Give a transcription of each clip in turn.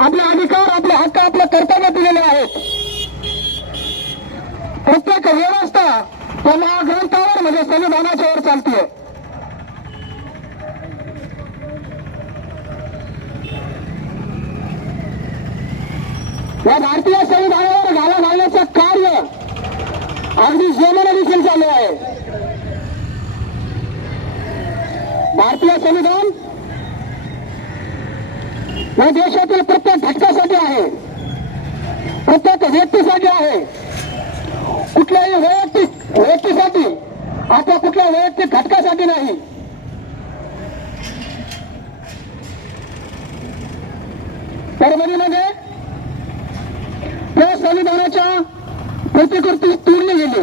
आपले अधिकार, आपले हक्क, आपले कर्तव्य दिलेले आहेत. प्रत्येक व्यवस्था त्या महाग्रंथावर म्हणजे संविधानाच्या वर चालतीये. या भारतीय संविधानावर घाला घालण्याचं कार्य अगदी जोमाने देखील चालू आहे. भारतीय संविधान या देशातील प्रत्येक घटकासाठी आहे, प्रत्येक व्यक्तीसाठी आहे. कुठल्याही व्यक्तीसाठी आता कुठल्या वैयक्तिक घटकासाठी नाही. परभणीमध्ये त्या संविधानाच्या प्रतिकृती तोडली गेली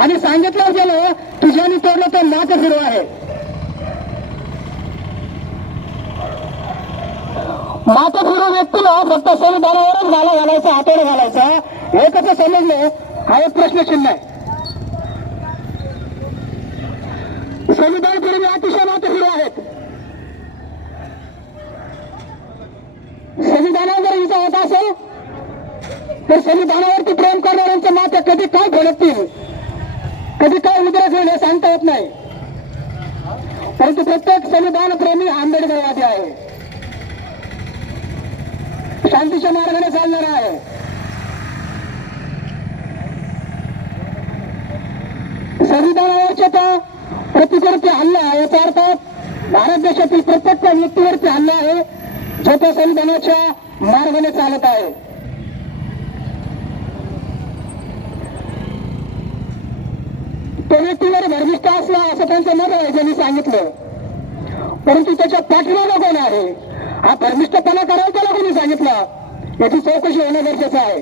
आणि सांगितलं गेलं की ज्यांनी तोडलं तर नाक फिरव आहे. माता फिरू व्यक्तीला फक्त संविधानावरच घाला घालायचा, हातोडा घालायचा हे कसं समजलं हा एक प्रश्नचिन्ह आहे. संविधान प्रेमी अतिशय माता फिरू आहेत. संविधानावर जर इजा होत असेल तर संविधानावरती प्रेम करणाऱ्यांचे नाते कधी काय भडकतील, कधी काय उद्रेक होईल हे सांगता येत नाही. परंतु प्रत्येक संविधान प्रेमी आंबेडकरवादी आहे, शांतीच्या मार्गाने चालणारा आहे. संविधानावरच्या त्या प्रतिकृती हल्ला याचा अर्थ भारत देशातील प्रत्येक व्यक्तीवरती हल्ला आहे जो त्या संविधानाच्या मार्गाने चालत आहे. तो व्यक्तीवर भरमिष्ठ असला असं त्यांचं मत आहे ज्यांनी सांगितलं. परंतु त्याच्या पाठीमागे कोण आहे, हा भरमिष्ठपणा करायला त्याला कोणी सांगितलं याची चौकशी होणं गरजेचं आहे.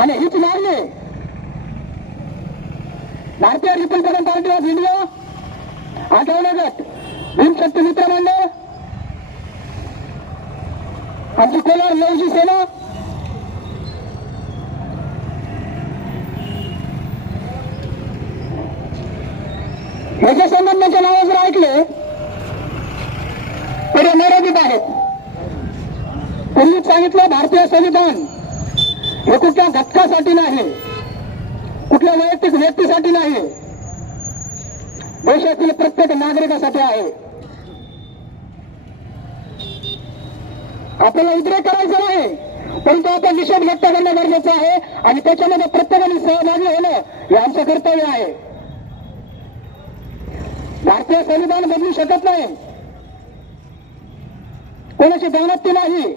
आणि हीच मागणी भारतीय Republican party of India, Athawale गट, भीमशक्ती मित्र मंडळ, आमची कोलार लवजी सेना, याच्या संबंधाच्या नाव जर ऐकले तर मर्यादित आहेत. पूर्वीच सांगितलं भारतीय संविधान हे कुठल्या घटकासाठी नाही, कुठल्या वैयक्तिक व्यक्तीसाठी नाही, देशातील प्रत्येक नागरिकासाठी आहे. आपल्याला उद्रेक करायचं नाही, परंतु आपण निषेध व्यक्त करणं गरजेचं आहे आणि त्याच्यामध्ये प्रत्येकाने सहभागी होणं हे आमचं कर्तव्य आहे. भारतीय संविधान बदलू शकत नाही, कोणाची दैनत्य नाही.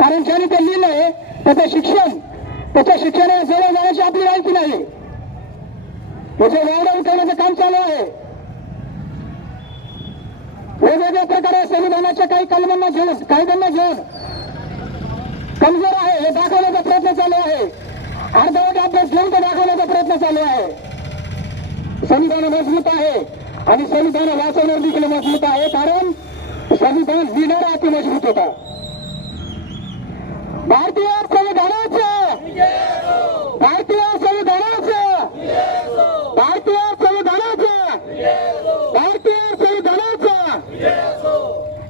कारण ज्याने ते लिहिलंय त्याचं शिक्षण, त्याच्या शिक्षणाजवळ जाण्याची आपली माहिती नाही. त्याचे वावडा उठवण्याचं काम चालू आहे. वेगवेगळ्या प्रकारे संविधानाच्या काही कलमांना घेऊन, कायद्यांना घेऊन कमजोर आहे हे दाखवण्याचा प्रयत्न चालू आहे. अर्धवट अभ्यास घेऊन ते दाखवण्याचा प्रयत्न चालू आहे. संविधान मजबूत आहे आणि संविधान वाचवणार देखील मजबूत आहे, कारण संविधान लिहिणारा अति मजबूत होता. भारतीय संविधानाचं, भारतीय संविधानाचं, भारतीय संविधानाचं, भारतीय संविधानाचं.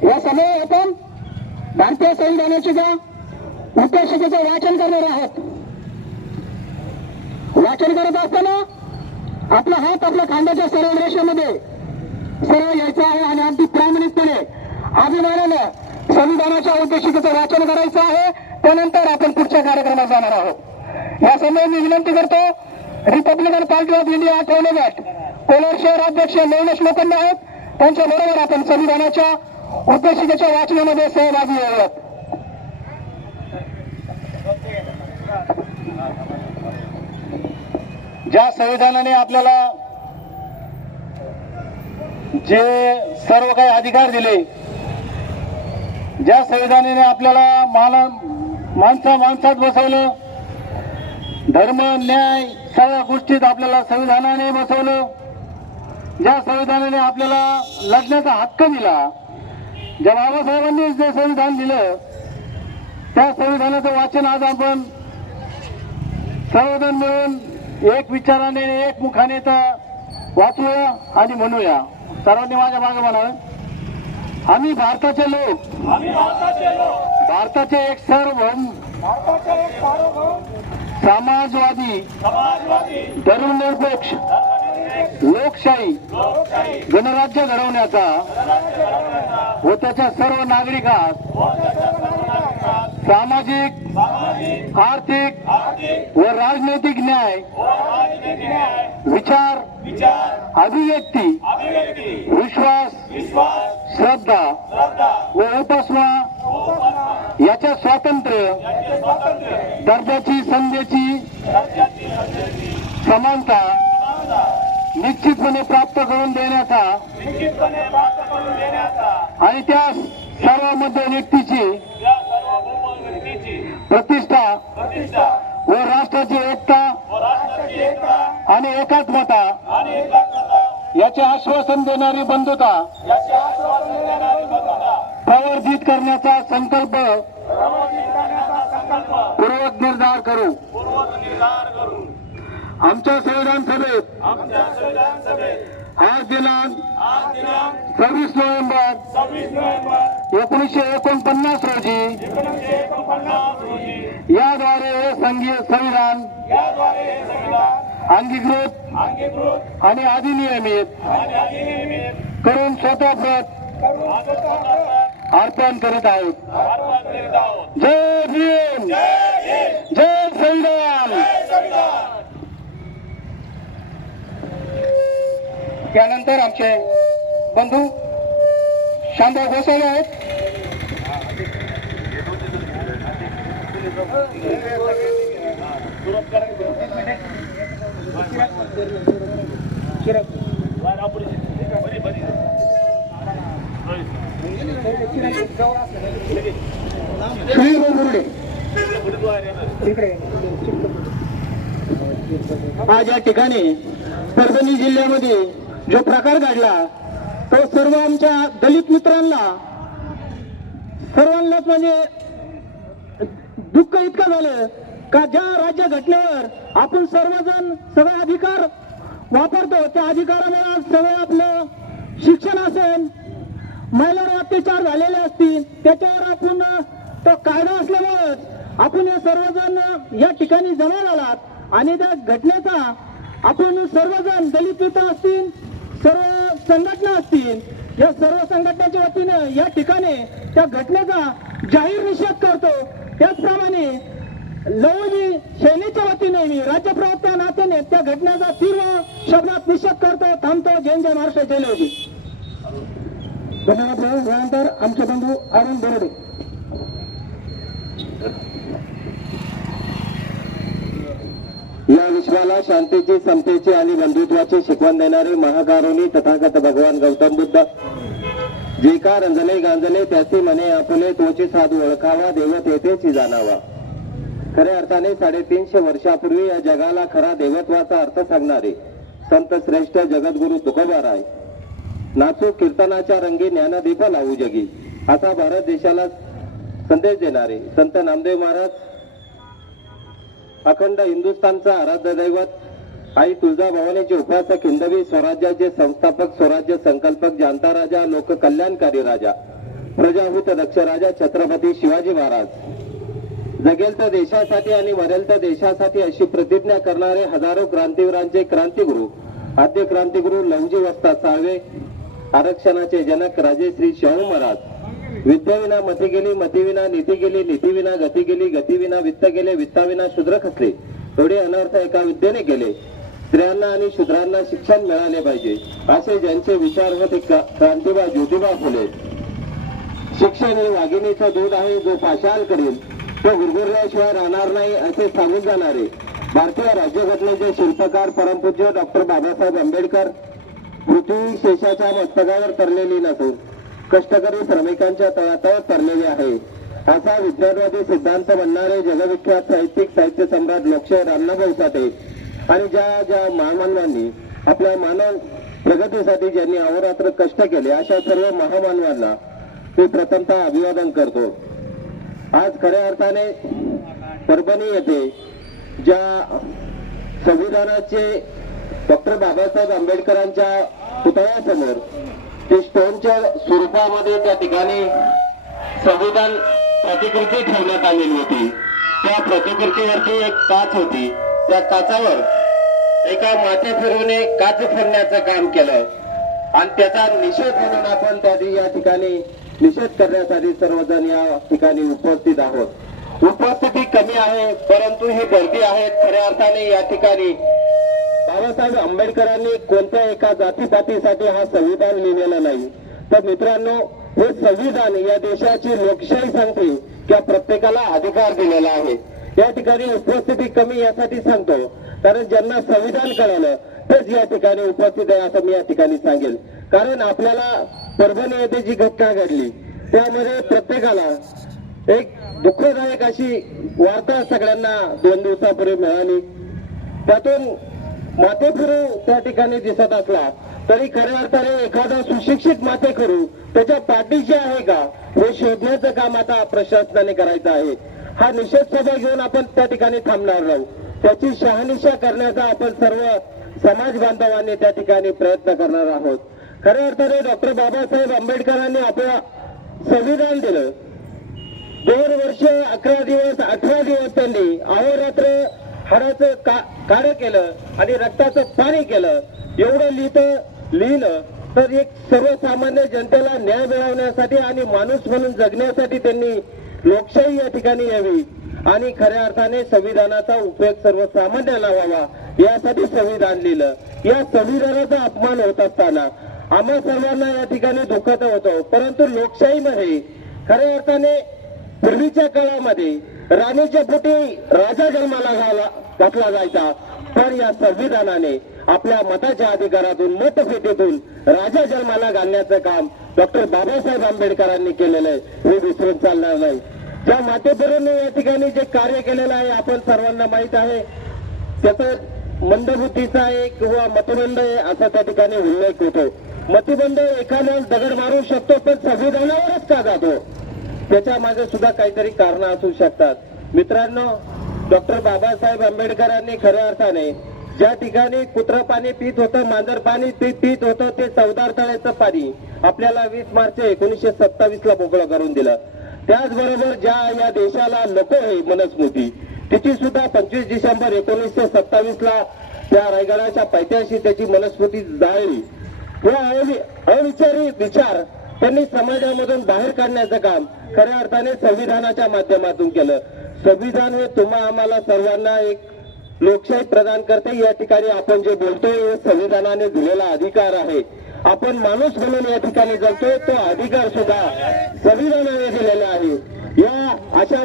या समय आपण भारतीय संविधानाचे ज्या उद्देशिकेचं वाचन करणार आहोत. वाचन करत असताना आपला हात आपल्या खांद्याच्या सरळ रेषेमध्ये सरळ यायचा आहे आणि अगदी प्रामाणिकपणे अभिमानानं संविधानाच्या उद्देशिकेचं वाचन करायचं आहे. त्यानंतर आपण पुढच्या कार्यक्रमात जाणार आहोत. या समय मी विनंती करतो, Republican party of India Athawale गट कोलार शहर अध्यक्ष नवलेश लोखंडे आहेत, त्यांच्या बरोबर आपण संविधानाच्या उद्देशिकेच्या वाचनामध्ये सहभागी होऊयात. ज्या संविधानाने आपल्याला जे सर्व काही अधिकार दिले, ज्या संविधानाने आपल्याला माणसात बसवलं, धर्म न्याय सर्व गोष्टीत आपल्याला संविधानाने बसवलं, ज्या संविधानाने आपल्याला लढण्याचा हक्क दिला, ज्या बाबासाहेबांनी जे संविधान दिलं त्या संविधानाचं वाचन आज आपण सर्वजण मिळून एक विचाराने एक मुखाने तर वाचूया आणि म्हणूया. सर्वांनी माझ्या मागे म्हणावं. आम्ही भारताचे लोक भारताचे एक सार्वभौम समाजवादी धर्मनिरपेक्ष लोकशाही गणराज्य घडवण्याचा व त्याच्या सर्व नागरिकांस सामाजिक आर्थिक व राजनैतिक न्याय विचार अभिव्यक्ती विश्वास श्रद्धा व उपासना याच्या स्वातंत्र्य दर्जाची संधीची समानता निश्चितपणे प्राप्त करून देण्याचा आणि त्या सर्व मध्य व्यक्तीची प्रतिष्ठा व राष्ट्राची एकता आणि एकात्मता याचे आश्वासन देणारी बंधुता प्रवर्धित करण्याचा संकल्प पूर्वक निर्धार करू. आमच्या संविधान सभेत आज दिनांक 26 नोव्हेंबर 1949 रोजी याद्वारे हे संविधान अंगीकृत आणि अधिनियमित करून स्वतःप्रत अर्पण करीत आहोत. जय भीम, जय संविधान. त्यानंतर आमचे बंधू शांतराव गोसावी आहेत. आज या ठिकाणी परभणी जिल्ह्यामध्ये जो प्रकार घडला तो सर्व आमच्या दलित मित्रांना सर्वांनाच म्हणजे दुःख इतकं झालं का ज्या राज्य घटनेवर आपण सर्वजण सगळे अधिकार वापरतो त्या अधिकारामुळे आज सगळं आपलं शिक्षण असेल, महिलांवर अत्याचार झालेले असतील त्याच्यावर आपण तो कायदा असल्यामुळेच आपण हे सर्वजण या ठिकाणी जमा झालात आणि त्या घटनेचा आपण सर्वजण दलित मित्र असतील, सर्व संघटना असतील, या सर्व संघटनेच्या वतीने या ठिकाणी त्या घटनेचा जाहीर निषेध करतो. त्याचप्रमाणे लवणी सेनेच्या वतीने मी राज्य प्रवक्त्या नात्याने त्या घटनेचा तीव्र शब्दात निषेध करतो. थांबतो. जय जय महाराष्ट्र, जय लवजी. धन्यवाद. यानंतर आमचे बंधू अरुण बोरडे. या विश्वाला शांतीची, समतेची आणि बंधुत्वाची शिकवण देणारे महाकारुणी तथागत भगवान गौतम बुद्ध, जे का रंजले गांजले त्याचे मने आपले, तोची साधू ओळखावा देवत येथेच जाणावा. खऱ्या अर्थाने 350 वर्षापूर्वी या जगाला खरा देवत्वाचा अर्थ सांगणारे संत श्रेष्ठ जगद्गुरु तुकोबाराय नाचो कीर्तनाच्या रंगी ज्ञानदीप लावू जगी असा भारत देशाला संदेश देणारे संत नामदेव महाराज, अखंड हिंदुस्थानचा आराध्य दैवत आई तुळजाभवानीचे उपासक, हिंदवी स्वराज्याचे संस्थापक, स्वराज्य संकल्पक, जाणता राजा, लोक कल्याणकारी राजा, प्रजाभूत दक्ष राजा छत्रपती शिवाजी महाराज, जगेल तर देशासाठी आणि मरेल तर देशासाठी अशी प्रतिज्ञा करणारे हजारो क्रांतीवीरांचे क्रांतिगुरु, आद्य क्रांतिगुरु लवजी वस्ताद साळवे, आरक्षणाचे जनक राजे श्री शाहू महाराज, विद्येविना मती गेली, मतीविना नीती गेली, नीतीविना गती गेली, गतीविना वित्त गेले, वित्ताविना शूद्र खचले, थोडे अनर्थ एका विद्येने केले. स्त्रियांना आणि शूद्रांना शिक्षण मिळाले पाहिजे असे ज्यांचे विचार होते क्रांतिबा ज्योतिबा फुले. शिक्षण हे वाघिणीचं दूध आहे, जो पाशाल करेल तो गुरगुरल्याशिवाय राहणार नाही असे सांगून जाणारे भारतीय राज्यघटनेचे शिल्पकार परमपूज्य डॉक्टर बाबासाहेब आंबेडकर पृथ्वी शेषाच्या मस्तकावर तरलेली नसून कष्टकरी श्रमिकांच्या तळातळ तरलेली आहे असा विज्ञानवादी सिद्धांत म्हणणारे जगविख्यात साहित्यिक, साहित्य सम्राट लोकशाहीर अण्णाभाऊ साठे आणि ज्या ज्या महामानवांनी आपल्या मानव प्रगतीसाठी ज्यांनी अहोरात्र कष्ट केले अशा सर्व महामानवांना मी प्रथमतः अभिवादन करतो. आज खऱ्या अर्थाने परभणी येथे ज्या संविधानाचे डॉक्टर बाबासाहेब आंबेडकरांच्या पुतळ्यासमोर ते स्टोनच्या स्वरूपात मंडपामध्ये त्या ठिकाणी संविधान प्रतिकृती ठेवण्यात आलेली होती. त्या प्रतिकृतीवरती एक काच होती. त्या काचावर एका माथे फिरवून काच फिरण्याचं काम केलं आणि त्याचा निषेध म्हणून आपण या ठिकाणी निषेध करण्यासाठी सर्वजण या ठिकाणी उपस्थित आहोत. उपस्थिती कमी आहे, परंतु ही गर्दी आहे. खऱ्या अर्थाने या ठिकाणी बाबासाहेब आंबेडकरांनी कोणत्या एका जातीपातीसाठी हा संविधान लिहिलेला नाही. तर मित्रांनो, हे संविधान या देशाची लोकशाही सांगते की प्रत्येकाला अधिकार दिलेला आहे. या ठिकाणी उपस्थिती कमी यासाठी सांगतो कारण ज्यांना संविधान कळालं तेच या ठिकाणी उपस्थित आहे असं मी या ठिकाणी सांगेल. कारण आपल्याला परभणी येथे जी घटना घडली त्यामध्ये प्रत्येकाला एक दुःखदायक अशी वार्ता सगळ्यांना 2 दिवसापूर्वी मिळाली. त्यातून माथेफिरू त्या ठिकाणी दिसत असला तरी खऱ्या अर्थाने एखादा सुशिक्षित माथेफिरू त्याच्या पाठीशी आहे का हे शोधण्याचं काम आता प्रशासनाने करायचं आहे. हा निषेध सभा घेऊन आपण त्या ठिकाणी थांबणार राहू. त्याची शहानिशा करण्याचा आपण सर्व समाज बांधवांनी त्या ठिकाणी प्रयत्न करणार आहोत. खऱ्या अर्थाने डॉक्टर बाबासाहेब आंबेडकरांनी आपलं संविधान दिलं. 2 वर्ष 11 दिवस 18 दिवस त्यांनी अहोरात्र हाडाचं कार्य केलं आणि रक्ताचं पाणी केलं. एवढं लिहिलं तर एक सर्वसामान्य जनतेला न्याय मिळवण्यासाठी आणि माणूस म्हणून जगण्यासाठी त्यांनी लोकशाही या ठिकाणी यावी आणि खऱ्या अर्थाने संविधानाचा उपयोग सर्वसामान्याला व्हावा यासाठी संविधान लिहिलं. या संविधानाचा अपमान होत असताना आम्हा सर्वांना या ठिकाणी दुःखद होतो. परंतु लोकशाहीमध्ये खऱ्या अर्थाने पूर्वीच्या काळामध्ये राणीच्या पोटी राजा जन्माला घातला जायचा, पण या संविधानाने आपल्या मताच्या अधिकारातून मतपेटीतून राजा जन्माला घालण्याचं काम डॉक्टर बाबासाहेब आंबेडकरांनी केलेलं आहे. हे विसरून चालणार नाही. ज्या मातेफिरूंनी या ठिकाणी जे कार्य केलेलं आहे आपण सर्वांना माहित आहे. त्याचं मंदबुद्धीचा एक किंवा मतबंध आहे असा त्या ठिकाणी उल्लेख होतो. मतिबंध एखाद्या दगड मारू शकतो पण संविधानावरच का जातो त्याच्या मागे सुद्धा काहीतरी कारण असू शकतात. मित्रांनो, डॉक्टर बाबासाहेब आंबेडकरांनी खऱ्या अर्थाने ज्या ठिकाणी कुत्रं पाणी पित होतं, मांजर पाणी पित होतं ते चवदार तळ्याचं पाणी आपल्याला 20 मार्च 1927 ला मोकळं करून दिलं. त्याचबरोबर ज्या या देशाला नको आहे मनस्मृती तिची सुद्धा 25 डिसेंबर 1927 ला त्या रायगडाच्या पायथ्याशी त्याची मनस्मृती जाळली. अविचारी विचार त्यांनी समाजामधून बाहेर काढण्याचं काम खऱ्या अर्थाने संविधानाच्या माध्यमातून केलं. संविधान हे तुम्हा आम्हाला सर्वांना एक लोकशाही प्रदान करते. या ठिकाणी आपण जे बोलतोय हे संविधानाने दिलेला अधिकार आहे. आपण माणूस म्हणून या ठिकाणी जगतोय तो अधिकार सुद्धा संविधानाने दिलेला आहे. या अशा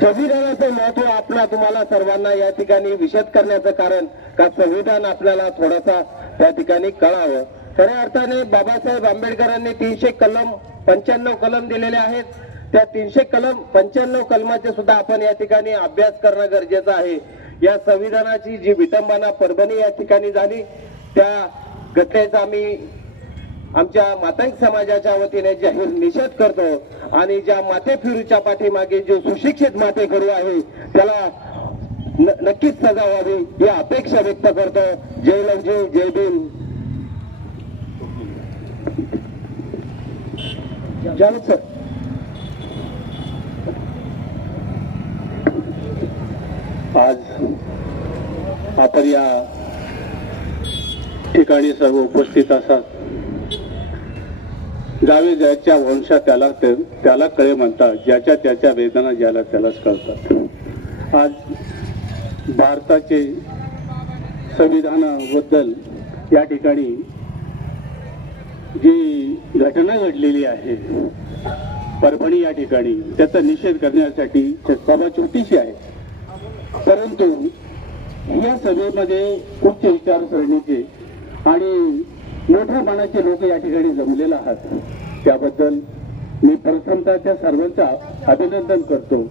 संविधानाचं महत्व तुम्हाला सर्वांना या ठिकाणी विशद करण्याचं कारण का संविधान आपल्याला थोडासा त्या ठिकाणी कळावं. खऱ्या अर्थाने बाबासाहेब आंबेडकरांनी 395 कलम दिलेले आहेत. त्या 395 कलमाचे सुद्धा आपण या ठिकाणी अभ्यास करणं गरजेचं आहे. या संविधानाची जी विटंबना परभणी या ठिकाणी झाली त्या घटनेचा आम्ही आमच्या मातंग समाजाच्या वतीने जाहीर निषेध करतो आणि ज्या माथेफिरूच्या पाठीमागे जे सुशिक्षित माथेफिरू आहे त्याला नक्कीच सजा व्हावी ही अपेक्षा व्यक्त करतो. जय लवजी, जय भीम. सर आज आपण या ठिकाणी सर्व उपस्थित असाल. गावी ज्याच्या वंशा त्याला कळे म्हणतात, ज्याच्या त्याच्या वेदना ज्याला त्यालाच कळतात. आज भारताचे संविधानाबद्दल या ठिकाणी जी घटना घडलेली आहे परभणी या ठिकाणी त्याचा निषेध करण्यासाठी सभा छोटीशी आहे, परंतु या सभेमध्ये उच्च विचारसरणीचे आणि मोठ्या मनाचे लोक या ठिकाणी जमलेले आहात. त्याबद्दल मी प्रथमतः त्या सर्वांचं अभिनंदन करतो.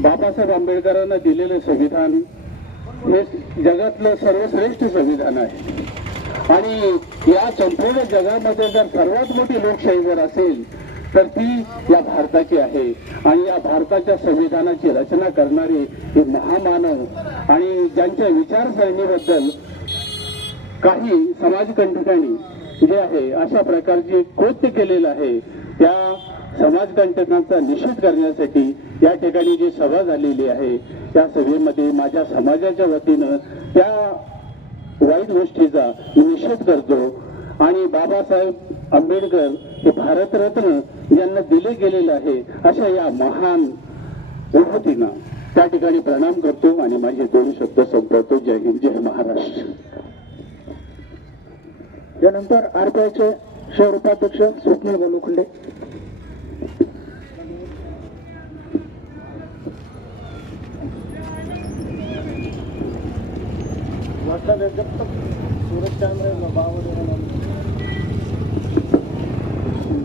बाबासाहेब आंबेडकरांना दिलेले संविधान हे जगातलं सर्वश्रेष्ठ संविधान आहे आणि या संपूर्ण जगामध्ये जर सर्वात मोठी लोकशाही जर असेल तर ती या भारताची आहे. आणि या भारताच्या संविधानाची रचना करणारे हे महामानव आणि ज्यांच्या विचारसरणीबद्दल काही समाजकंटकांनी जे आहे अशा प्रकारचे कृत्य केलेलं आहे त्या समाजकंटकांचा निषेध करण्यासाठी या ठिकाणी जी सभा झालेली आहे त्या सभेमध्ये माझ्या समाजाच्या वतीनं त्या वाईट गोष्टीचा निषेध करतो आणि बाबासाहेब आंबेडकर हे भारतरत्न यांना दिले गेलेले आहे अशा या महान विभूतींना त्या ठिकाणी प्रणाम करतो आणि माझे 2 शब्द संपवतो. जय हिंद, जय महाराष्ट्र. यानंतर आरपीआयचे शहर उपाध्यक्ष स्वप्नील गोलुखंडे.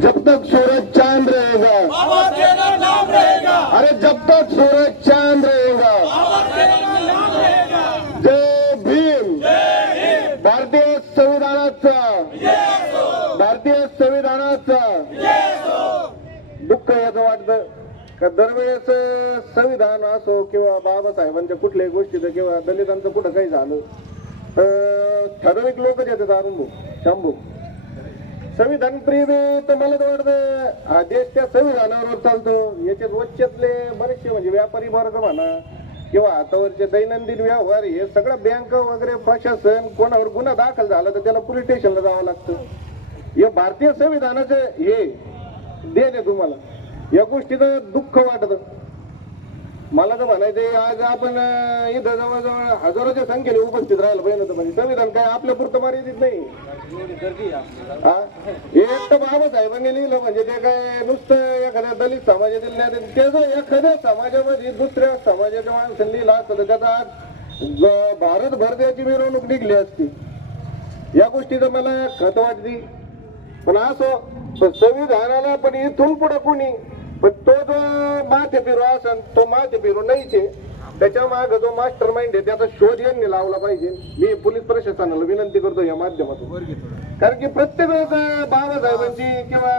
जब तक सूरज चांद रहेगा, बाबा तेरा नाम रहेगा, अरे जब तक सूरज चांद रहेगा. बाबा तेरा नाम रहेगा. जय भीम. भारतीय संविधानाचा, भारतीय संविधानाचा दुःख याचं वाटतं का दरवेळेस संविधान असो किंवा बाबासाहेबांच्या कुठल्याही गोष्टीचं किंवा दलितांचं कुठं काही झालं ठराविक लोक येतात अरुण शंभू संविधान प्रेमी. तर मला तर वाटतं हा देश त्या संविधानावर चालतो. याचे रोजच्यातले बरेचसे म्हणजे व्यापारी वर्ग म्हणा किंवा हातावरचे दैनंदिन व्यवहार हे सगळं बँक वगैरे प्रशासन कोणावर गुन्हा दाखल झाला तर त्याला पोलीस स्टेशनला जावं लागतं. हे भारतीय संविधानाचं हे देण आहे तुम्हाला. या गोष्टीचं दुःख वाटत. मला तर म्हणायचं आज आपण इथं जवळजवळ हजारोच्या संख्येने उपस्थित राहायला पाहिजे होतं. म्हणजे संविधान काय आपल्या पुरतं मर्यादित नाही. एक तर बाबासाहेबांनी लिहिलं म्हणजे ते काय नुसतं एखाद्या दलित समाजातील नाही त्याचं एखाद्या समाजामध्ये दुसऱ्या समाजाच्या माणसाने लिहिलं असतं तर त्याचा आज भारतभर त्याची मिरवणूक निघली असती. या गोष्टीचं मला खत वाटती. पण असो संविधानाला पण इथून पुढे कोणी पण तो जो माथे फिरू असन तो माथे फिरू नाहीच आहे. त्याच्या मागे जो मास्टर माइंड आहे त्याचा शोध यांनी लावला पाहिजे. मी पोलीस प्रशासनाला विनंती करतो या माध्यमातून. कारण की प्रत्येक वेळेस बाबासाहेबांची किंवा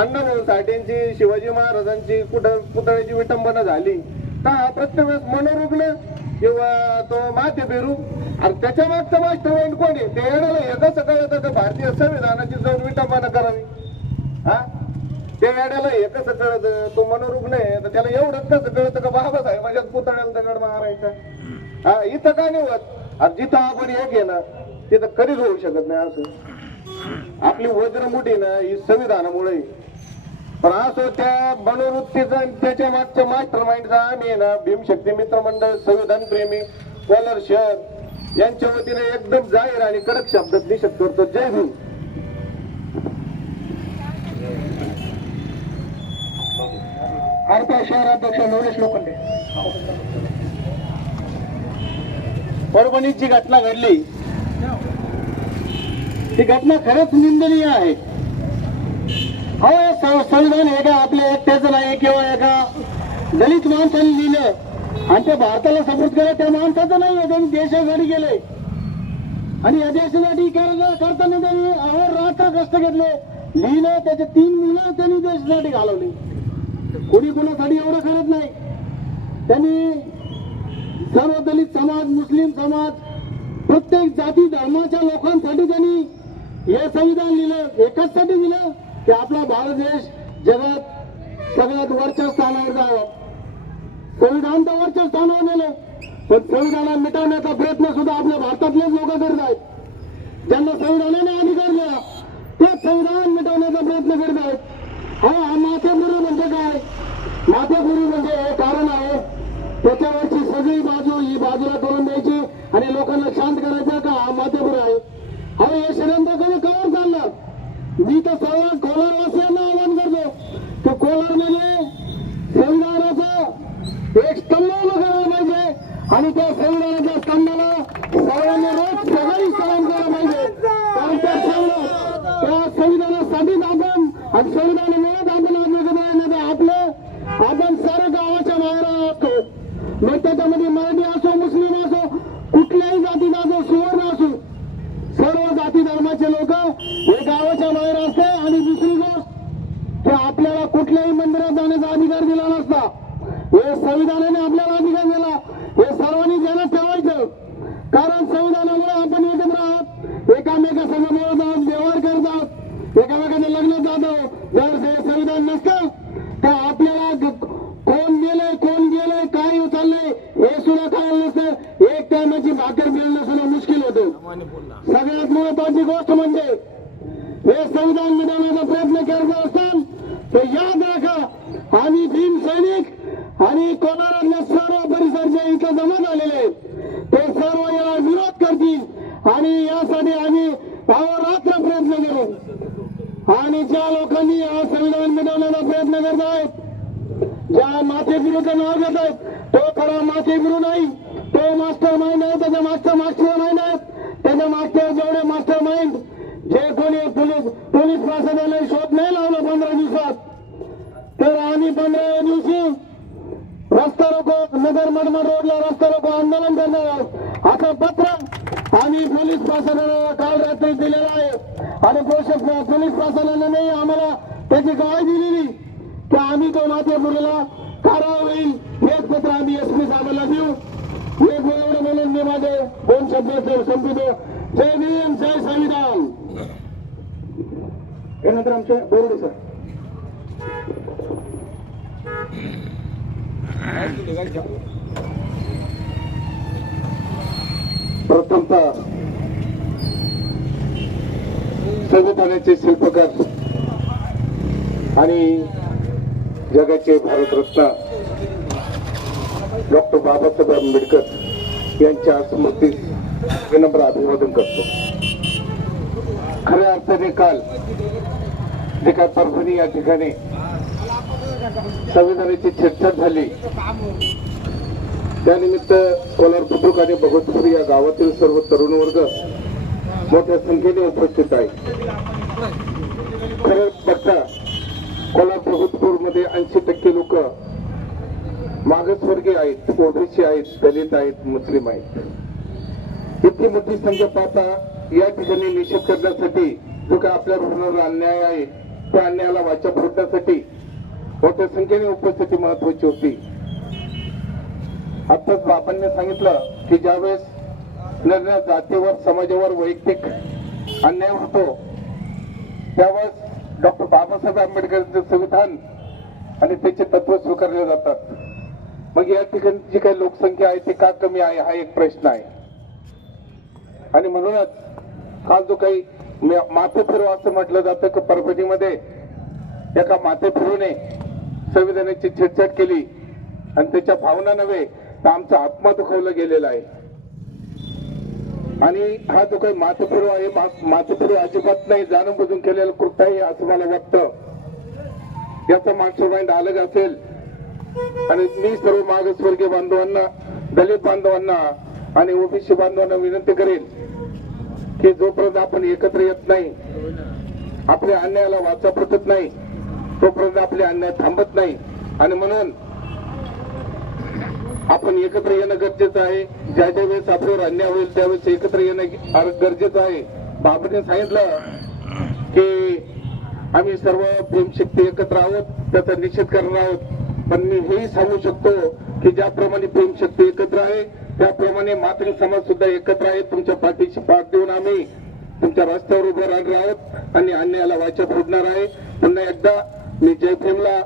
अण्णाभाऊ साठेंची शिवाजी महाराजांची कुठं पुतळ्याची विटंबना झाली तर हा प्रत्येक वेळेस मनोरुग्ण किंवा तो माथे फिरू आणि त्याच्या मागचा मास्टर माइंड कोण आहे ते येण्याला हे कसं कळतं तर भारतीय संविधानाची जाऊन विटंबना करावी. हा त्या वेड्याला हे कसं कळतं तो मनोरुग्ण आहे तर त्याला एवढंच कसं कळतं का बाबासाहेबांच्या पुतळ्याला दगड मारायचा. हा इथं का नाही होत. जिथं आपण एक आहे ना तिथं कधीच होऊ शकत नाही. असं आपली वज्रमुठी ना ही संविधानामुळे. पण असं त्या मनोवृत्तीचा त्याच्या मागच्या मास्टर माइंडचा आम्ही ना भीमशक्ती मित्रमंडळ संविधान प्रेमी कोलार शहर यांच्या वतीने एकदम जाहीर आणि कडक शब्दात निषेध करतो. जय भीम. आरपीआय शहराध्यक्ष नवलेश लोखंडे. परभणीची घटना घडली ती घटना खरंच निंदनीय आहे. हो संविधान हे का आपल्या एकट्याचं नाही किंवा एका दलित माणसाने लिहिलं आणि ते भारताला सपोर्ट केलं त्या माणसाचं नाही आहे. त्यांनी देशासाठी केलंय आणि या देशासाठी करताना त्यांनी अहोरात्र कष्ट घेतले. लिहिलं त्याचे 3 महिने त्यांनी देशासाठी घालवले. कोणी कोणासाठी एवढं करत नाही. त्यांनी सर्व दलित समाज मुस्लिम समाज प्रत्येक जाती धर्माच्या लोकांसाठी त्यांनी हे संविधान लिहिलं. एकाच साठी दिलं की आपला भारत देश जगात सगळ्यात वरच्या स्थानावर जावं. संविधान तर वरच्या स्थानावर नेलं पण संविधानाला मिटवण्याचा प्रयत्न सुद्धा आपल्या भारतातलेच लोक करत आहेत. ज्यांना संविधानाने अधिकार दिला तेच संविधान मिटवण्याचा प्रयत्न करत आहेत. हा माथेपुरी म्हणजे काय. माथेपुरी म्हणजे हे कारण आहे त्याच्यावरची सगळी बाजू ही बाजूला करून द्यायची आणि लोकांना शांत करायचं का हा माथेपुरी आहे. हे षडयंत्र कधी कवर चाललं. मी तर सर्व कोलारवासियांना आवाहन करतो की कोलारमध्ये संविधानाचं एक स्तंभ उभं करायला पाहिजे आणि त्या संविधानाच्या स्तंभाला सर्वांनी रोज सगळी सलाम केला पाहिजे. कारण त्या संविधानासाठीच आपण आणि संविधानामुळेच आपण आपण साऱ्या गावाच्या बाहेर असतो. मग त्याच्यामध्ये मराठी असो मुस्लिम असो कुठल्याही जातीचा असो सुवर्ण असो सर्व जाती धर्माचे लोक हे गावाच्या बाहेर असते. आणि दुसरी गोष्ट की आपल्याला कुठल्याही मंदिरात जाण्याचा अधिकार दिला नसता. हे संविधानाने आपल्याला अधिकार दिला. हे सर्वांनी ध्यानात ठेवायचं. कारण संविधानामुळे आपण एकत्र आहोत. एकामेकासंग बोलत आहोत व्यवहार करत आहोत. आपलं लग्न जातं. जर हे संविधान नसतं तर आपल्याला कोण गेलंय कोण गेलंय काय चाललंय हे सुद्धा कळलं नसतं. एक टायमाची भाकर मिळणं सुद्धा मुश्किल होतं. सगळ्यात महत्वाची गोष्ट म्हणजे हे संविधान मिळवण्याचा प्रयत्न करत असताना तर याद राखा आम्ही भीम सैनिक आणि कोलारातल्या सर्व परिसरचे इथं जमा झालेले आहेत. ते सर्व याला विरोध करतील आणि यासाठी आम्ही अहोरात्र प्रयत्न करू. आणि ज्या लोकांनी हा संविधान मिळवण्याचा प्रयत्न करत आहेत, ज्या माथेफिरूचं नाव घेत आहेत, तो खरा माथेफिरू नाही, तो मास्टर माइंड आहे. त्याच्या मागचा मास्टर माइंड आहे. त्याच्या मागचे जेवढे मास्टर माइंड जे कोणी पोलीस प्रशासनाने शोध नाही लावला 15 दिवसात, तर आम्ही 15व्या दिवशी रस्ता रोको नगर मडमड रोडला रस्ता रोको आंदोलन करणार आहोत असं पत्र आम्ही पोलीस प्रशासनाला काल रात्री दिलेलं आहे. आणि पोलीस प्रशासनाने आम्हाला त्याची ग्वाही दिलेली की आम्ही तो माथेपुरीला कारवाई होईल हेच पत्र आम्ही SP साहेबांना देऊ. हे एवढं म्हणून मी माझे 2 शब्द संपवतो. जय भीम जय संविधान. यानंतर आमचे बोर्डे सर. प्रथमतः संविधानाचे शिल्पकार आणि जगाचे भारतरत्न डॉक्टर बाबासाहेब आंबेडकर यांच्या स्मृतीस विनम्र अभिवादन करतो. खऱ्या अर्थाने काल जे काय परभणी या ठिकाणी संविधानाची छेडछाड झाली त्यानिमित्त कोलार बुद्रुक आणि भगतपूर या गावातील सर्व तरुण वर्ग मोठ्या संख्येने उपस्थित आहे. खरं बघता कोलार भगतपूर मध्ये 80% लोक मागासवर्गीय आहेत, ओबीसी आहेत, दलित आहेत, मुस्लिम आहेत. इतकी मोठी संख्या पाहता या ठिकाणी निषेध करण्यासाठी जो काय आपल्या होणारा अन्याय आहे त्या अन्यायाला वाचा फोडण्यासाठी मोठ्या संख्येने उपस्थिती महत्वाची होती. आताच बाबांनी सांगितलं की ज्यावेळेस निर्णय जातीवर समाजावर वैयक्तिक अन्याय होतो त्यावेळेस डॉक्टर बाबासाहेब आंबेडकरांचे संविधान आणि त्याचे तत्व स्वीकारले जातात. मग या ठिकाणी जी काही लोकसंख्या आहे ती का कमी आहे हा एक प्रश्न आहे. आणि म्हणूनच हा जो काही माथेफिरू असं म्हटलं जातं की परभणीमध्ये एका माथेफिरूने संविधानाची छेडछाड केली आणि त्याच्या भावना नव्हे तर आमचा आत्मा दुखावला गेलेला आहे. आणि हा जो काही माथेफिरू आहे माथेफिरू अजिबात नाही जाणून बुजून केलेलं कृत्य आहे असं मला वाटतं. याचा मास्टर माइंड अलग असेल. आणि मी सर्व मागासवर्गीय बांधवांना, दलित बांधवांना आणि ओबीसी बांधवांना विनंती करेन की जोपर्यंत आपण एकत्र येत नाही, आपल्या अन्यायाला वाचा फुटत नाही, तोपर्यंत आपले अन्याय थांबत नाही. आणि म्हणून आपण एकत्र येणं गरजेचं आहे. ज्या ज्या वेळेस आपल्यावर अन्याय होईल त्यावेळेस एकत्र येणं गरजेचं आहे. बाबांनी सांगितलं की आम्ही सर्व भीमशक्ती एकत्र आहोत, त्याचा निषेध करणार आहोत. पण मी हेही सांगू शकतो की ज्याप्रमाणे भीमशक्ती एकत्र आहे त्याप्रमाणे मातंग समाज सुद्धा एकत्र आहे. तुमच्या पाठीशी पाठ देऊन आम्ही तुमच्या रस्त्यावर उभं राहणार आहोत आणि अन्यायाला वाचा फोडणार आहे. पुन्हा एकदा मी जय भीमला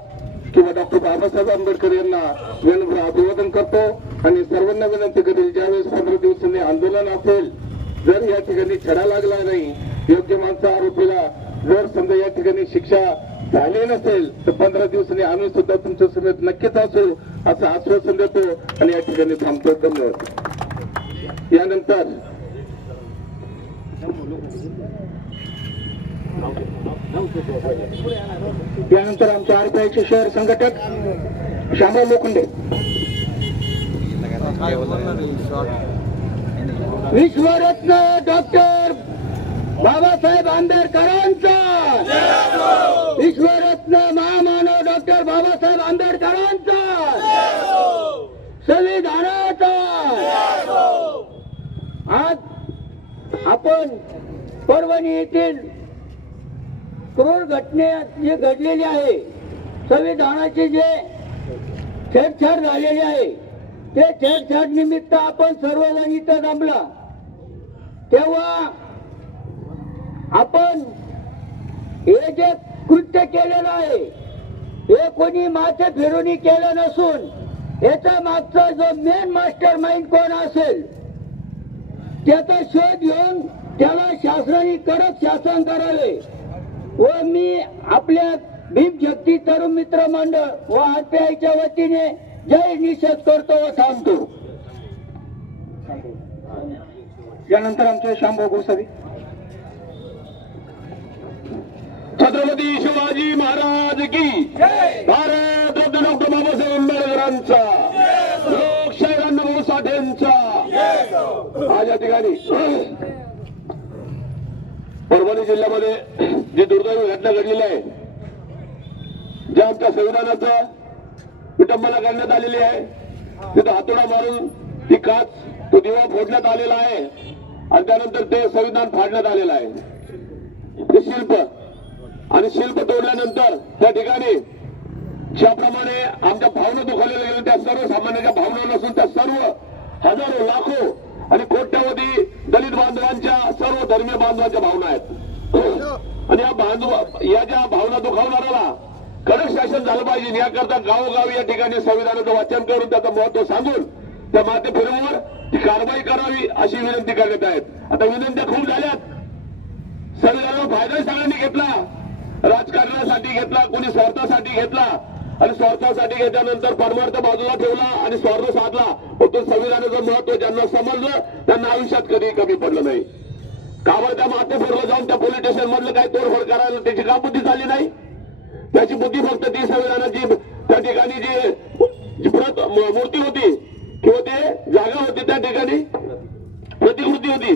किंवा डॉक्टर बाबासाहेब आंबेडकर यांना विनम्र अभिवादन करतो आणि सर्वांना विनंती करेल ज्यावेळेस 15 दिवसांनी आंदोलन असेल, जर या ठिकाणी छडा लागला नाही, योग्य माणसा आरोपीला जर समजा या ठिकाणी शिक्षा झाली नसेल तर 15 दिवसांनी आम्ही सुद्धा तुमच्या समेत नक्कीच असू असं आश्वासन देतो आणि या ठिकाणी थांबतो. धन्यवाद. यानंतर आमचे RPIचे शहर संघटक शामराव लोखंडे. विश्वरत्न डॉक्टर बाबासाहेब आंबेडकरांचा, विश्वरत्न महामानव डॉक्टर बाबासाहेब आंबेडकरांचा, संविधानाचा. आज आपण परभणी येथील क्रूर घटने जे घडलेली आहे, संविधानाची जे छेडछाड झालेली आहे, ते छेडछाड निमित्त आपण सर्वजण इथं जमला तेव्हा आपण हे जे कृत्य केलेलं आहे हे कोणी माथे फिरून केलं नसून याचा मागचा जो मेन मास्टर माइंड कोण असेल त्याचा शोध घेऊन त्याला शासनाने कडक शासन करावे व मी आपल्या भीमशक्ती तरुण मित्र मंडळ व आरपीआयच्या वतीने जय निषेध करतो व थांबतो. यानंतर आमचे शामभाऊ गोसावी. छत्रपती शिवाजी महाराज की भारत रत्न डॉक्टर बाबासाहेब आंबेडकरांचा लोकशाही अण्णाभाऊ साठेंचा. आज या ठिकाणी परभणी जिल्ह्यामध्ये जी दुर्दैवी घटना घडलेली आहे ज्या आमच्या संविधानाचं विटंबना करण्यात आलेली आहे तिथं हातोडा मारून ती काच तो दिवा फोडण्यात आलेला आहे आणि त्यानंतर ते संविधान फाडण्यात आलेलं आहे. ते शिल्प आणि शिल्प तोडल्यानंतर त्या ठिकाणी ज्याप्रमाणे आमच्या भावना दुखावलेल्या गेल्या त्या सर्वसामान्यांच्या भावना नसून त्या सर्व हजारो लाखो आणि कोट्यावधी दलित बांधवांच्या सर्व धर्मीय बांधवांच्या भावना आहेत आणि या ज्या भावना दुखावणाऱ्याला कडक शासन झालं पाहिजे याकरता गावोगावी या ठिकाणी संविधानाचं वाचन करून त्याचं महत्व सांगून त्या माते फिरवून ती कारवाई करावी अशी विनंती करण्यात आहेत. आता विनंत्या खूप झाल्यात. संविधानाचा फायदा सगळ्यांनी घेतला, राजकारणासाठी घेतला, कोणी स्वार्थासाठी घेतला आणि स्वार्थासाठी घेतल्यानंतर परमार्थ बाजूला ठेवला आणि स्वार्थ साधला. पण तो संविधानाचं महत्व ज्यांना समजलं त्यांना आयुष्यात कधी कमी पडलं नाही. का बरं त्या माते फिरलं जाऊन त्या पोलीस स्टेशन मधलं काही तोडफोड करायला त्याची का बुद्धी झाली नाही? त्याची बुद्धी फक्त ती संविधानाची त्या ठिकाणी जी मूर्ती होती किंवा ते जागा होती त्या ठिकाणी प्रतिकृती होती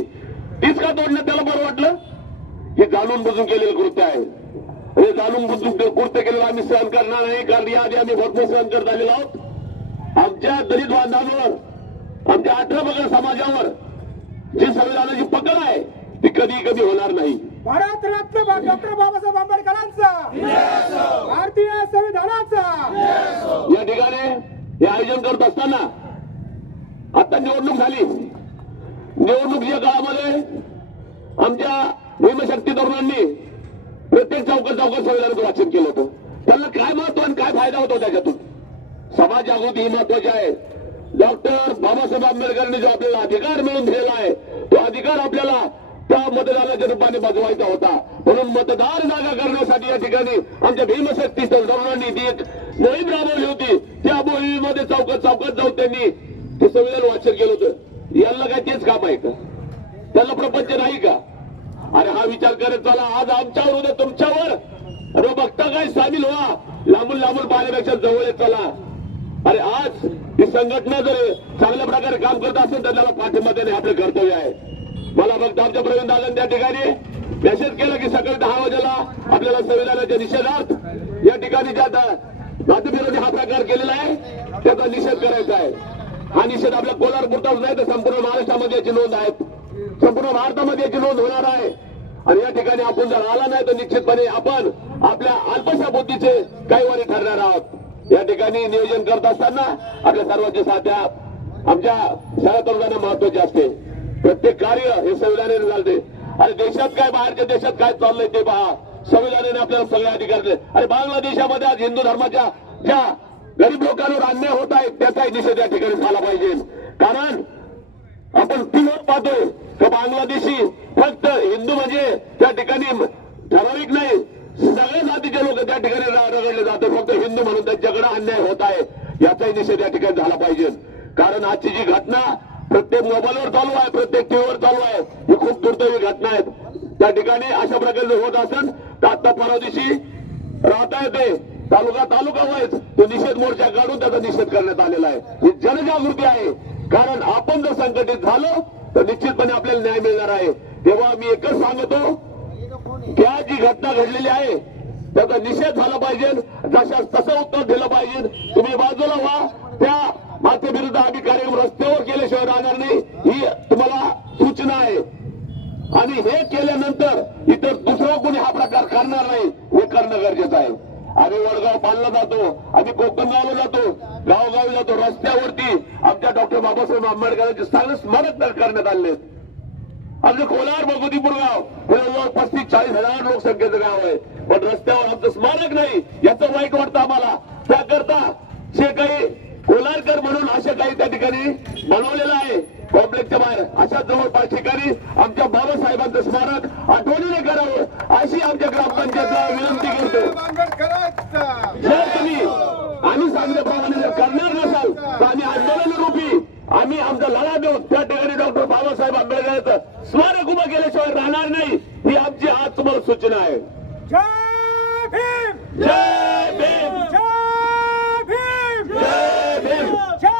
तीच का तोडण्यात त्याला बरं वाटलं? हे जाणून बुजून केलेलं कृत्य आहे. हे जाणून बुजून कृत्य केलेलं आम्ही सहन करणार नाही कारण याआधी आम्ही भरपूर सहन करत आलेलो आहोत. आमच्या दलित बांधवांवर आमच्या 18 पगड समाजावर जी संविधानाची पकड आहे ती कधी कधी होणार नाही. भारत रत्न डॉक्टर बाबासाहेब आंबेडकरांचा, भारतीय संविधानाचा. या ठिकाणी हे आयोजन करत असताना आता निवडणूक झाली. निवडणुकीच्या काळामध्ये आमच्या भीमशक्ती तरुणांनी प्रत्येक चौकात संविधानाचं वाचन केलं होतं. त्यांना काय महत्व आणि काय फायदा होतो त्याच्यातून? समाज जागृती ही महत्वाची आहे. डॉक्टर बाबासाहेब आंबेडकरांनी जो आपल्याला अधिकार मिळवून दिलेला आहे तो अधिकार आपल्याला त्या मतदानाच्या रूपाने बजवायचा होता. म्हणून मतदार जागा करण्यासाठी या ठिकाणी आमच्या भीमशक्ती तरुणांनी ती एक मोहीम राबवली होती. त्या मोहिमेमध्ये चौकात जाऊन त्यांनी ते संविधान वाचन केलं होतं. यांना काय तेच काम आहे का? त्याला प्रपंच नाही का? अरे हा विचार करत चला आज आमच्यावर उद्या तुमच्यावर. अरे बघता काय सामील व्हा. लांबून पाहण्यापेक्षा जवळ चला. अरे आज ही संघटना जर चांगल्या प्रकारे काम करत असेल तर त्याला पाठिंबा देणे आपले कर्तव्य आहे. मला फक्त आमच्या प्रवीण दादांनी त्या ठिकाणी मेसेज केलं की सकाळी 10 वाजेला आपल्याला संविधानाच्या निषेधार्थ या ठिकाणी ज्या मातृविरोधी हा प्रकार केलेला आहे त्याचा निषेध करायचा आहे. हा निषेध आपल्या कोल्हापूरचाच नाही तर संपूर्ण महाराष्ट्रामध्ये याची नोंद आहे. संपूर्ण भारतामध्ये याची नोंद होणार आहे. आणि या ठिकाणी आपण जर आला नाही तर निश्चितपणे आपण आपल्या अल्पशा बुद्धीचे काही वारी ठरणार आहोत. या ठिकाणी नियोजन करत असताना आपल्या सर्वांच्या साथ्या आमच्या सगळ्या तरुणांना महत्वाचे असते. प्रत्येक कार्य हे संविधानाने चालते. आणि देशात काय बाहेरच्या देशात काय चाललंय ते पहा. संविधानाने आपल्याला सगळे अधिकार दिले. आणि बांगलादेशामध्ये आज हिंदू धर्माच्या ज्या गरीब लोकांवर अन्याय होत आहे त्याचाही निषेध या ठिकाणी झाला पाहिजे. कारण आपण टीव्हीवर पाहतोय की बांगलादेशी फक्त हिंदू म्हणजे त्या ठिकाणी ठराविक नाही सगळ्या जातीचे लोक त्या ठिकाणी रगडले जातात. फक्त हिंदू म्हणून त्यांच्याकडे अन्याय होत आहे याचाही निषेध या ठिकाणी झाला पाहिजे. कारण आजची जी घटना प्रत्येक मोबाईलवर चालू आहे, प्रत्येक टीव्हीवर चालू आहे, ही खूप दुर्दैवी घटना आहेत. त्या ठिकाणी अशा प्रकारे जर होत असेल तर आता परवा दिवशी राहता येते तालुका वाईज तो निषेध मोर्चा काढून त्याचा निषेध करण्यात आलेला आहे. ही जनजागृती आहे. कारण आपण जर संघटित झालो तर निश्चितपणे आपल्याला न्याय मिळणार आहे. तेव्हा मी एकच सांगतो त्या जी घटना घडलेली आहे त्याचा निषेध झाला पाहिजे. जशा तसं उत्तर दिलं पाहिजे. तुम्ही बाजूला व्हा. त्या माते विरुद्ध आम्ही कार्यक्रम रस्त्यावर केल्याशिवाय राहणार नाही ही तुम्हाला सूचना आहे. आणि हे केल्यानंतर इतर दुसरा कोणी हा प्रकार करणार नाही हे करणं गरजेचं आहे. आम्ही वडगाव पालला जातो, आम्ही कोकणगावला जातो, गावोगावी जातो. रस्त्यावरती आमच्या डॉक्टर बाबासाहेब आंबेडकरांचे चांगले स्मारक करण्यात आले. आमचं कोलार भगवतीपूर गाव 35-40 हजार लोकसंख्येचं गाव आहे. पण रस्त्यावर आमचं स्मारक नाही याचं वाईट वाटतं आम्हाला. त्याकरता जे काही कोलारकर म्हणून अशा काही त्या ठिकाणी बनवलेलं आहे कॉम्प्लेक्सच्या बाहेर, अशा जवळपास ठिकाणी आमच्या बाबासाहेबांचं स्मारक आठवणीने करावं अशी आमच्या ग्रामपंचायतला विनंती करतो. जर तुम्ही आम्ही सांगितल्याप्रमाणे जर करणार नसाल तर आम्ही आंदोलन रूपी आम्ही आमचा लढा देऊ. त्या ठिकाणी डॉक्टर बाबासाहेब आंबेडकरांचं स्मारक उभं केल्याशिवाय राहणार नाही ही आमची आज तुम्हाला सूचना आहे. जय भीम जय भीम. जय भीम जय भीम. जय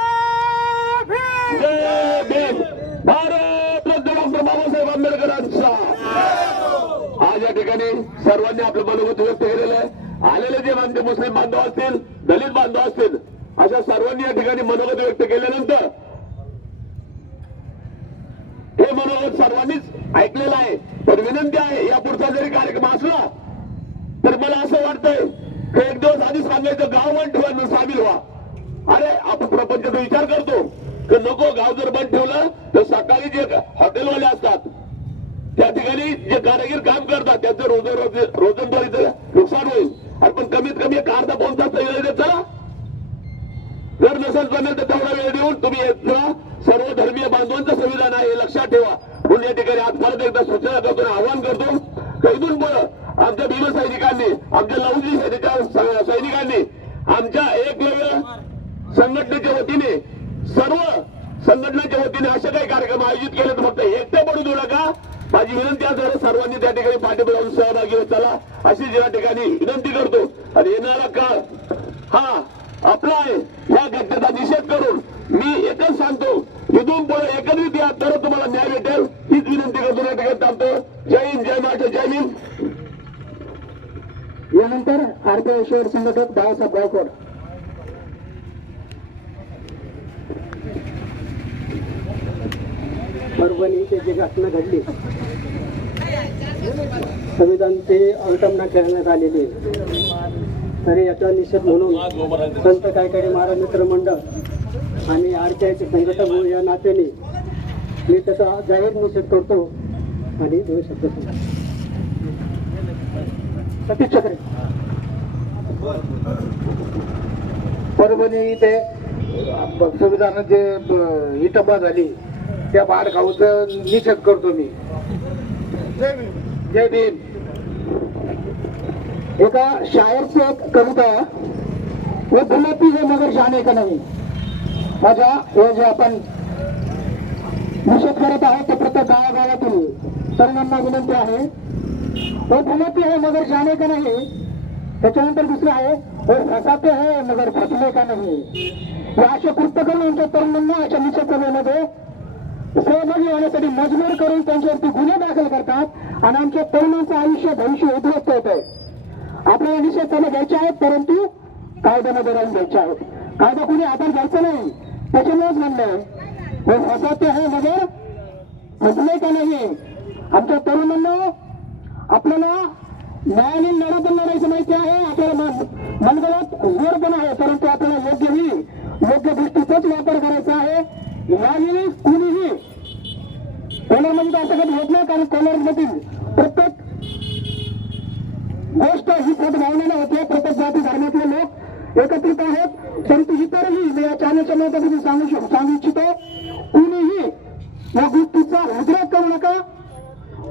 भीम जय भीम. भारत रत्न डॉक्टर बाबासाहेब आंबेडकरांचा. आज या ठिकाणी सर्वांनी आपलं मनोगत व्यक्त केलेलं आहे. आलेले जे आमचे मुस्लिम बांधव असतील, दलित बांधव असतील, अशा सर्वांनी या ठिकाणी मनोगत व्यक्त केल्यानंतर हे मनोगत सर्वांनीच ऐकलेलं आहे. पण विनंती आहे यापुढचा जरी कार्यक्रम असला तर मला असं वाटतंय की एक दिवस आधी सांगायचं गाव बंद ठेवा, सामील व्हा. अरे आपण प्रपंचाचा विचार करतो की नको गाव जर बंद ठेवलं तर सकाळी जे हॉटेलवाले असतात त्या ठिकाणी जे कारागीर काम करतात त्यांचं रोजंदारीचं नुकसान होईल. आणि पण कमीत कमी एक अर्धा पाऊण तास वेळ देत चला. जर नसेल जमेल तर तेवढा वेळ देऊन तुम्ही सर्व धर्मीय बांधवांचं संविधान आहे हे लक्षात ठेवा. म्हणून या ठिकाणी आज परत एकदा सूचना करतो, आवाहन करतो की इथून पुढं आमच्या भीमसैनिकांनी, आमच्या लवजी सेनेच्या सैनिकांनी, आमच्या एकलव्य संघटनेच्या वतीने, सर्व संघटनेच्या वतीने असे काही कार्यक्रम आयोजित केले तर फक्त एकटे पडू देऊ नका. माझी विनंती आहे सर्वांनी त्या ठिकाणी पाठीबळावून सहभागी होत चला अशी या ठिकाणी विनंती करतो. आणि येणारा काळ हा आपला आहे या घटनेचा निषेध करून मी एकच सांगतो, इथून पुढे एकत्रित या तर तुम्हाला न्याय भेटेल हीच विनंती करतो. या ठिकाणी थांबतो. जय हिंद, जय महाराष्ट्र, जय भीम. यानंतर आरपीआय शहर संघटक बाळासाहेब गायकवाड. परभणी इथे जी घटना घडली, संविधानाची अवटंबना करण्यात आलेली आहे, तरी याचा निषेध म्हणून संत कायकाडी महाराज मित्र मंडळ आणि आरपीआयचे संघटक या नात्याने मी त्याचा जाहीर निषेध करतो. आणि 2 शब्द सतीश चक्रे. परभणी इथे संविधानाची विटंबना झाली त्या बाळगावचा निषेध करतो मी. जय भीम. एका शायरची एक कविता, वो गुलाबी है मगर जाने का नाही. माझ्या हे जे आपण निषेध करत आहोत ते प्रत्येक गावागावातील तरुणांना विनंती आहे, वो गुलाबी है मगर जाने का नाही. त्याच्यानंतर दुसरं आहे, वो फसाते है मगर फसले का नाही. या अशा कृत्य करून आमच्या तरुणांना अशा निषेध सभेमध्ये सहभागी होण्यासाठी मजबूर करून त्यांच्यावरती गुन्हे दाखल करतात आणि आमच्या तरुणांचं आयुष्य भविष्य उद्ध्वस्त होत आहे. आपल्याला निषेध सभा घ्यायच्या आहेत, परंतु कायद्यामध्ये राहून घ्यायच्या आहेत. कायदा कुणी आधार घ्यायचा नाही. त्याच्यामुळेच म्हणलंय वो फसाते है मगर फसले का नाही. आमच्या तरुणांना आपल्याला न्यायालयीन लढा पण लढायचं माहिती आहे, आपल्याला मनगळात जोर पण आहे, परंतु आपल्याला योग्य दृष्टीचाच वापर करायचा आहे. यावेळी कुणीही कोल्हारमध्ये असं कधी होत नाही, कारण कोल्हारमधील प्रत्येक गोष्ट ही सद्भावनेने होते. प्रत्येक जाती धर्मातले लोक एकत्रित आहेत. परंतु इतरही मी या चॅनलच्या माध्यमातून सांगू इच्छितो, कुणीही या गोष्टीचा उद्रेक करू नका.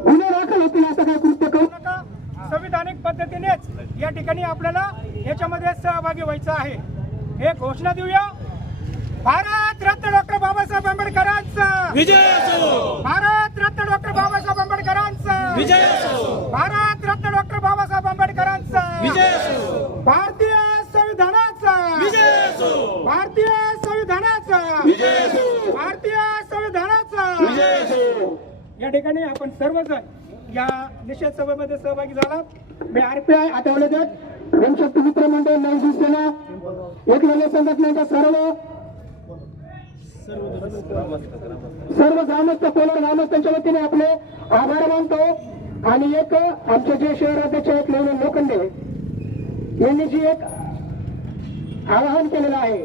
गुन्हे दाखल होतील असं काही कृत्य करू नका. संविधानिक पद्धतीनेच या ठिकाणी आपल्याला याच्यामध्ये सहभागी व्हायचं आहे. हे घोषणा देऊया. भारत रत्न डॉक्टर बाबासाहेब आंबेडकरांचा विजय असो. भारत रत्न डॉक्टर बाबासाहेब आंबेडकरांचा विजय असो. भारत रत्न डॉक्टर बाबासाहेब आंबेडकरांचा विजय असो. भारतीय संविधानाचा विजय असो. भारतीय संविधानाचा विजय असो. भारतीय संविधानाचा विजय असो. या ठिकाणी आपण सर्वजण या निषेध सभेमध्ये सहभागी झाला. मी आरपीआय आठवले जात भीमशक्ती मित्र मंडळ, लवजी सेना, एकलव्य संघटनेच्या सर्व ग्रामस्थ, कोलार ग्रामस्थांच्या वतीने आपले आभार मानतो. आणि एक आमचे जे शहराध्यक्ष आहेत लेवल लोखंडे यांनी जी एक आवाहन केलेलं आहे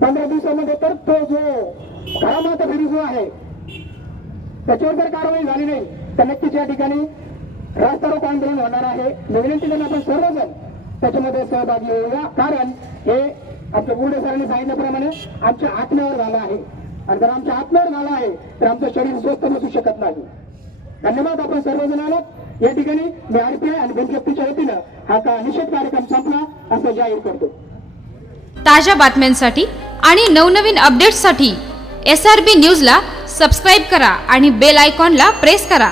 15 दिवसामध्ये, तर तो जो घरामाता फेरी जो आहे त्याच्यावर जर कारवाई झाली नाही तर नक्कीच या ठिकाणी रास्ता रोको आंदोलन होणार आहे. मी विनंती करतो आपण सर्वजण त्याच्यामध्ये सहभागी होऊया, कारण हे आमच्या गुरुडे सरांनी सांगितल्याप्रमाणे आमच्या आत्म्यावर झालं आहे आणि जर आमच्या आत्म्यावर झालं आहे तर आमचं शरीर स्वस्थ बसू शकत नाही. धन्यवाद. आपण सर्वजण आलात. या ठिकाणी मी आरपीआय आणि बिनशक्तीच्या वतीनं हा निषेध कार्यक्रम संपला असं जाहीर करतो. ताज्या बातम्यांसाठी आणि नवनवीन अपडेट्ससाठी SRB न्यूजला सबस्क्राईब करा आणि बेल आयकॉनला प्रेस करा.